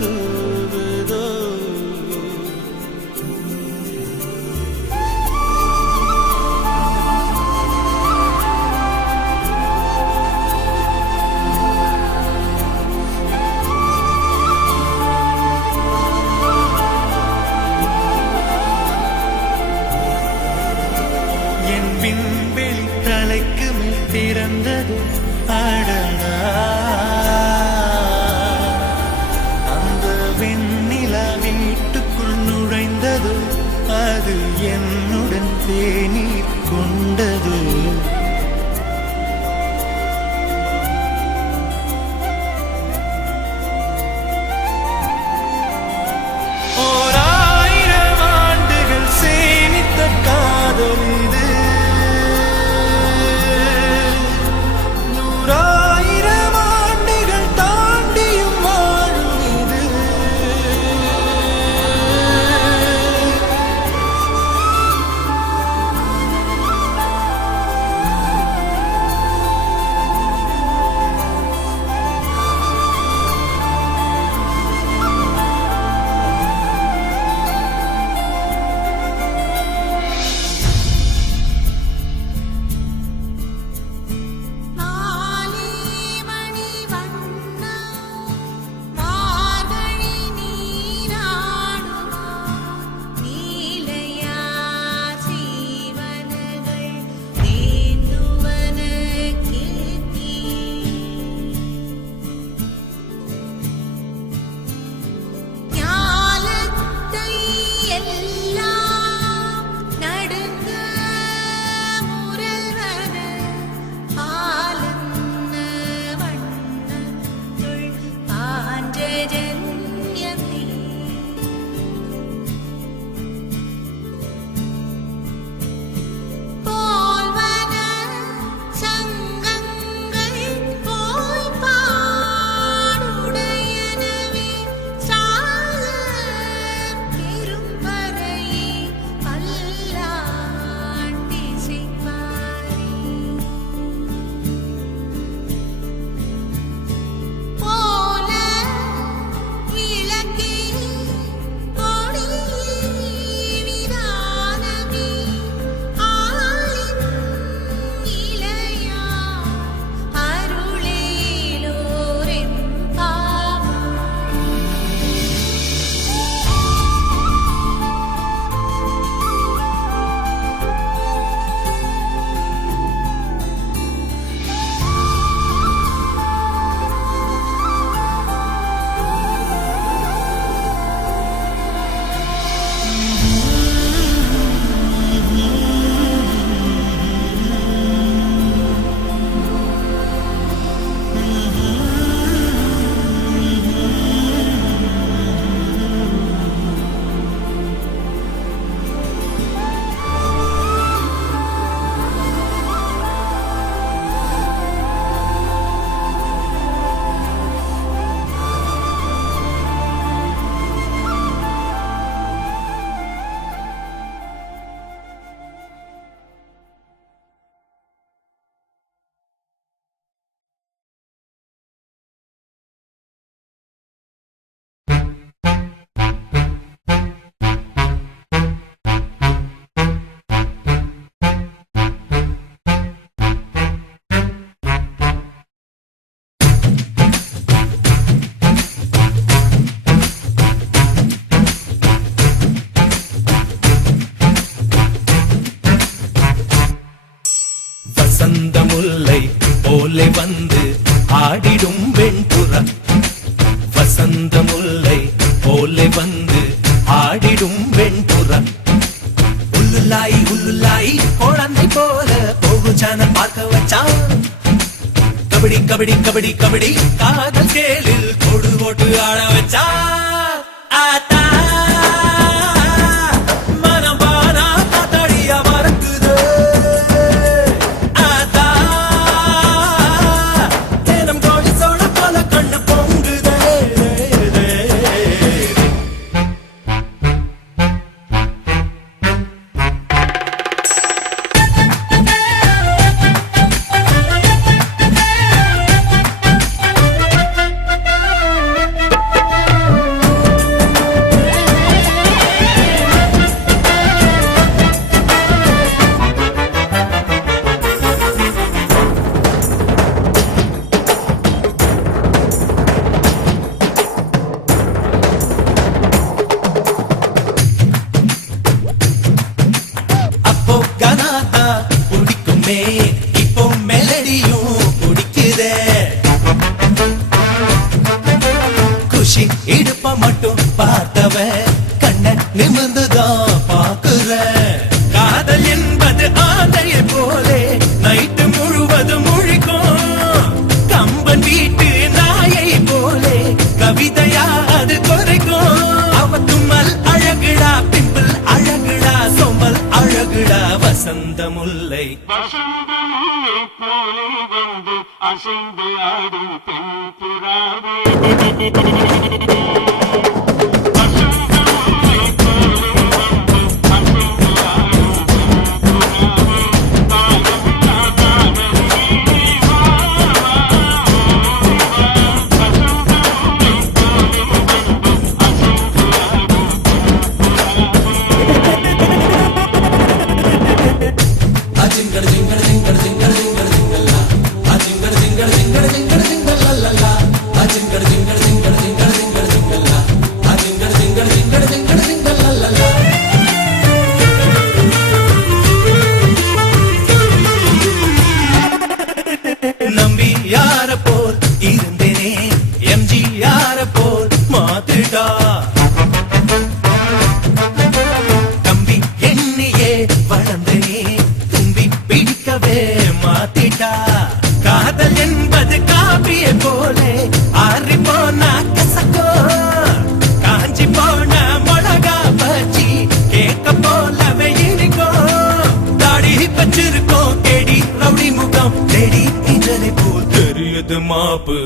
தூவுதோ என் விண்வெளி தலைக்கு மேல் திறந்தது அடடா அந்த வெண்ணிலா வீட்டுக்குள் நுழைந்தது அது என்னுடன் தேநீர் கொண்டது ஓராயிரம் ஆண்டுகள் சேமித்த காதல் இது நூறாயிரம் ஆண்டுகள் தாண்டியும் வாழும் இது போலே வந்து ஆடிடும் வெண்புறா வசந்த முல்லை போலே வந்து ஆடிடும் வெண்புறா உள்ளுலாய் குழந்தை போல போகு சேனல் பார்க்க வச்சான் கபடி கபடி கபடி கபடி காதல் கேளில் கொடு போட்டு ஆட வச்சா ஆத்தா உச்சி இடுப்ப மட்டும் பார்த்தவன் கண்ண நிமிர்ந்துதான் பாக்குற காதல் என்பது ஆந்தையை போலே நைட்டு முழுவதும் முழிக்கும் கம்பன் வீட்டு நாயை போலே கவிதையா அது குறைக்கும் அவ தும்மல் அழகுடா பிம்பிள் அழகுடா சொம்மல் அழகுடா வசந்த முல்லை வசந்தமுல்லை போலே வந்து அசைந்து ஆடும் பெண் புறாவே வசந்தமுல்லை போலே வந்து அசைந்து ஆடும் பெண் புறாவே தாயமில்லா காதலிலே வா, வசந்தமுல்லை போலே வந்து அசைந்து ஆடும் அஜிங்கட ஜிங்கட ஜிங்கட ஜிங்கட ஜிங்கட ஜிங்கல்லா அஜிங்கட ஜிங்கட ஜிங்கட ஜிங்கட ஜிங்கல்லா அஜிங்கட ஜிங்கட ஜிங்கட ஜிங்கட ஜிங்கட ஜிங்கல்லா அஜிங்கட ஜிங்கட ஜிங்கட ஜிங்கட ஜிங்கல்லா நம்பி யார போல் இருந்தேனே எம்ஜி யார போல் மாத்திடா தம்பி எண்ணியே வளர்ந்தனே தும்பி பிடிக்கவே மாத்திட்டா காதல் என்பது காப்பிய போலே ஆறி போனா கசக்கோ காஞ்சி போன மிளகா பச்சி கேட்க போலவே இனிக்கும் தாடி பச்சிருக்கோம் கேடி ரவுடி முகம் தேடி இன்றனை போல் தெரியுது மாப்பு